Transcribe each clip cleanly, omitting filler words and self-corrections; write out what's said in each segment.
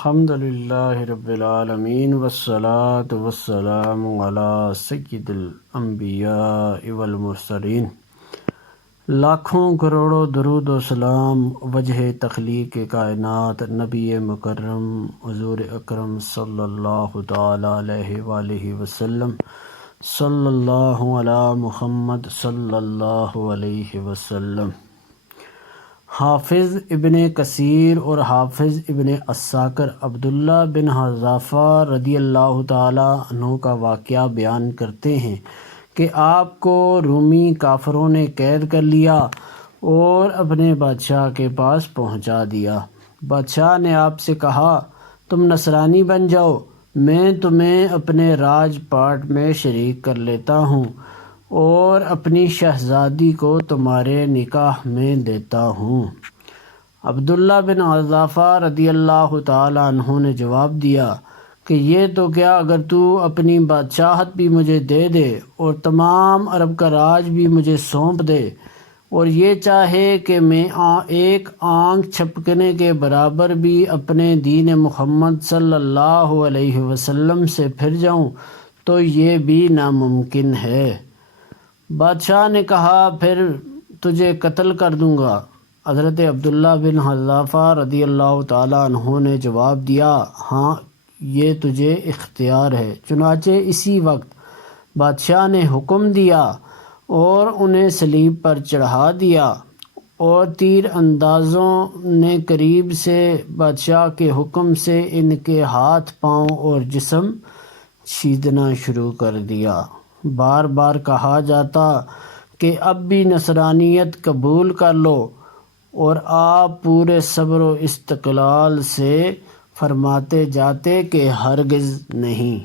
الحمد للہ رب العالمین والصلاة والسلام علی سید الانبیاء والمرسلین۔ لاکھوں کروڑوں درود و سلام وجہ تخلیق کائنات نبی مکرم حضور اکرم صلی اللہ تعالی علیہ وآلہ وسلم، صلی اللہ علی محمد صلی اللہ علیہ وسلم۔ حافظ ابن کثیر اور حافظ ابن عساکر عبداللہ بن حذافہ رضی اللہ تعالی عنہ کا واقعہ بیان کرتے ہیں کہ آپ کو رومی کافروں نے قید کر لیا اور اپنے بادشاہ کے پاس پہنچا دیا۔ بادشاہ نے آپ سے کہا، تم نصرانی بن جاؤ، میں تمہیں اپنے راج پاٹ میں شریک کر لیتا ہوں اور اپنی شہزادی کو تمہارے نکاح میں دیتا ہوں۔ عبداللہ بن حذافہ رضی اللہ تعالیٰ عنہ نے جواب دیا کہ یہ تو کیا، اگر تو اپنی بادشاہت بھی مجھے دے دے اور تمام عرب کا راج بھی مجھے سونپ دے اور یہ چاہے کہ میں ایک آنکھ چھپکنے کے برابر بھی اپنے دین محمد صلی اللہ علیہ وسلم سے پھر جاؤں تو یہ بھی ناممکن ہے۔ بادشاہ نے کہا، پھر تجھے قتل کر دوں گا۔ حضرت عبداللہ بن حذافہ رضی اللہ تعالیٰ عنہ نے جواب دیا، ہاں یہ تجھے اختیار ہے۔ چنانچہ اسی وقت بادشاہ نے حکم دیا اور انہیں صلیب پر چڑھا دیا، اور تیر اندازوں نے قریب سے بادشاہ کے حکم سے ان کے ہاتھ پاؤں اور جسم چھیدنا شروع کر دیا۔ بار بار کہا جاتا کہ اب بھی نصرانیت قبول کر لو، اور آپ پورے صبر و استقلال سے فرماتے جاتے کہ ہرگز نہیں۔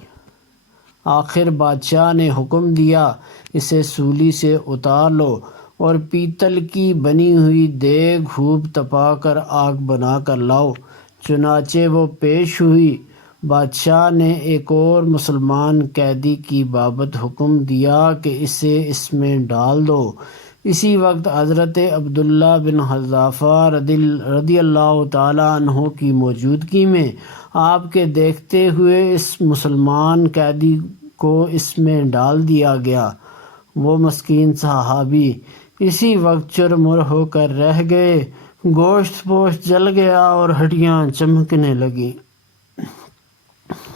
آخر بادشاہ نے حکم دیا، اسے سولی سے اتار لو اور پیتل کی بنی ہوئی دیگ خوب تپا کر آگ بنا کر لاؤ۔ چنانچہ وہ پیش ہوئی۔ بادشاہ نے ایک اور مسلمان قیدی کی بابت حکم دیا کہ اسے اس میں ڈال دو۔ اسی وقت حضرت عبداللہ بن حذافہ رضی اللہ تعالیٰ عنہ کی موجودگی میں آپ کے دیکھتے ہوئے اس مسلمان قیدی کو اس میں ڈال دیا گیا۔ وہ مسکین صحابی اسی وقت چرمر ہو کر رہ گئے، گوشت پوشت جل گیا اور ہڈیاں چمکنے لگیں۔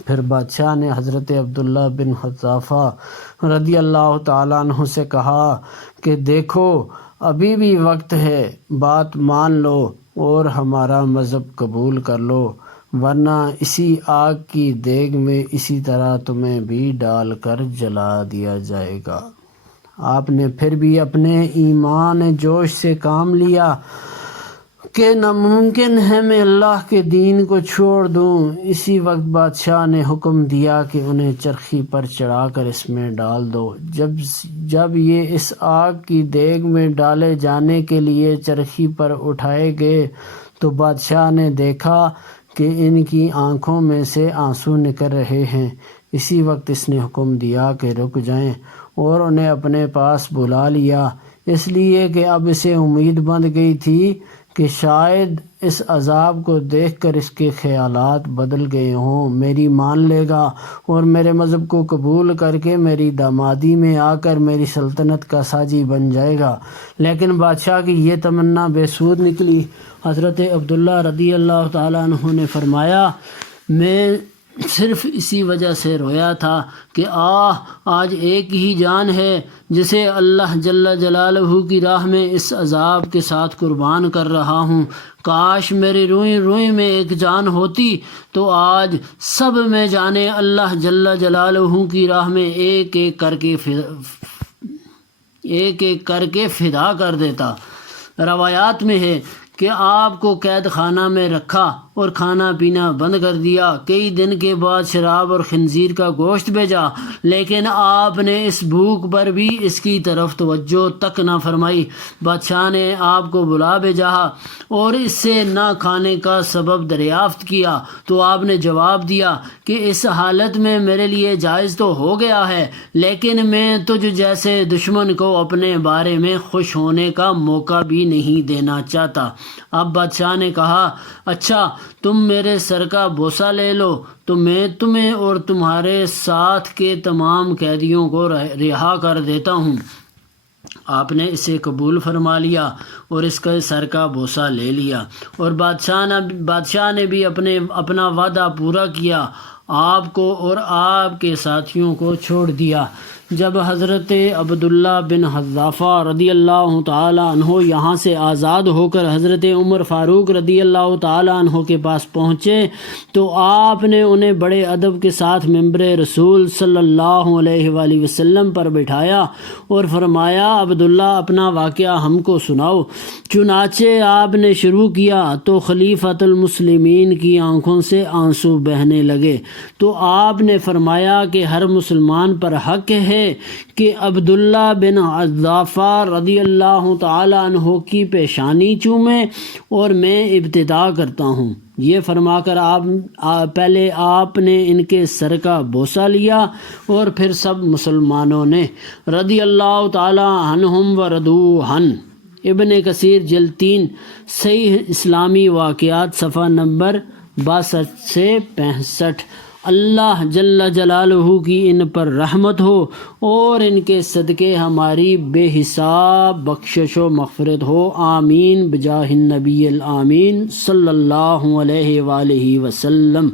پھر بادشاہ نے حضرت عبداللہ بن حذافہ رضی اللہ تعالیٰ عنہ سے کہا کہ دیکھو، ابھی بھی وقت ہے، بات مان لو اور ہمارا مذہب قبول کر لو، ورنہ اسی آگ کی دیگ میں اسی طرح تمہیں بھی ڈال کر جلا دیا جائے گا۔ آپ نے پھر بھی اپنے ایمان جوش سے کام لیا کہ ناممکن ہے میں اللہ کے دین کو چھوڑ دوں۔ اسی وقت بادشاہ نے حکم دیا کہ انہیں چرخی پر چڑھا کر اس میں ڈال دو۔ جب یہ اس آگ کی دیگ میں ڈالے جانے کے لیے چرخی پر اٹھائے گئے تو بادشاہ نے دیکھا کہ ان کی آنکھوں میں سے آنسو نکل رہے ہیں۔ اسی وقت اس نے حکم دیا کہ رک جائیں اور انہیں اپنے پاس بلا لیا، اس لیے کہ اب اسے امید بندھ گئی تھی کہ شاید اس عذاب کو دیکھ کر اس کے خیالات بدل گئے ہوں، میری مان لے گا اور میرے مذہب کو قبول کر کے میری دامادی میں آ کر میری سلطنت کا ساجی بن جائے گا۔ لیکن بادشاہ کی یہ تمنا بے سود نکلی۔ حضرت عبداللہ رضی اللہ تعالیٰ عنہ نے فرمایا، میں صرف اسی وجہ سے رویا تھا کہ آج ایک ہی جان ہے جسے اللہ جل جلالہ کی راہ میں اس عذاب کے ساتھ قربان کر رہا ہوں۔ کاش میری روئی میں ایک جان ہوتی تو آج سب میں جانے اللہ جل جلالہ کی راہ میں ایک ایک کر کے فدا کر دیتا۔ روایات میں ہے کہ آپ کو قید خانہ میں رکھا اور کھانا پینا بند کر دیا۔ کئی دن کے بعد شراب اور خنزیر کا گوشت بھیجا، لیکن آپ نے اس بھوک پر بھی اس کی طرف توجہ تک نہ فرمائی۔ بادشاہ نے آپ کو بلا بھیجا اور اس سے نہ کھانے کا سبب دریافت کیا تو آپ نے جواب دیا کہ اس حالت میں میرے لیے جائز تو ہو گیا ہے، لیکن میں تجھ جیسے دشمن کو اپنے بارے میں خوش ہونے کا موقع بھی نہیں دینا چاہتا۔ اب بادشاہ نے کہا، اچھا تم میرے سر کا بوسہ لے لو تو میں تمہیں اور تمہارے ساتھ کے تمام قیدیوں کو رہا کر دیتا ہوں۔ آپ نے اسے قبول فرما لیا اور اس کے سر کا بوسہ لے لیا، اور بادشاہ نے بھی اپنا وعدہ پورا کیا، آپ کو اور آپ کے ساتھیوں کو چھوڑ دیا۔ جب حضرت عبداللہ بن حذافہ رضی اللہ تعالی عنہ یہاں سے آزاد ہو کر حضرت عمر فاروق رضی اللہ تعالی عنہ کے پاس پہنچے تو آپ نے انہیں بڑے ادب کے ساتھ ممبر رسول صلی اللہ علیہ وآلہ وسلم پر بٹھایا اور فرمایا، عبداللہ اپنا واقعہ ہم کو سناؤ۔ چنانچہ آپ نے شروع کیا تو خلیفۃ المسلمین کی آنکھوں سے آنسو بہنے لگے، تو آپ نے فرمایا کہ ہر مسلمان پر حق ہے کہ عبداللہ بن حذافہ رضی اللہ تعالی عنہ کی پیشانی چومے، اور میں ابتدا کرتا ہوں۔ یہ فرما کر پہلے آپ نے ان کے سر کا بوسہ لیا اور پھر سب مسلمانوں نے رضی اللہ تعالی عنہم و رضوا عنہ۔ ابن کثیر جلد 3 صحیح اسلامی واقعات صفحہ نمبر 62 سے 65۔ اللہ جل جلالہ کی ان پر رحمت ہو اور ان کے صدقے ہماری بے حساب بخشش و مغفرت ہو، آمین بجاہ النبی الامین صلی اللہ علیہ وآلہ وسلم۔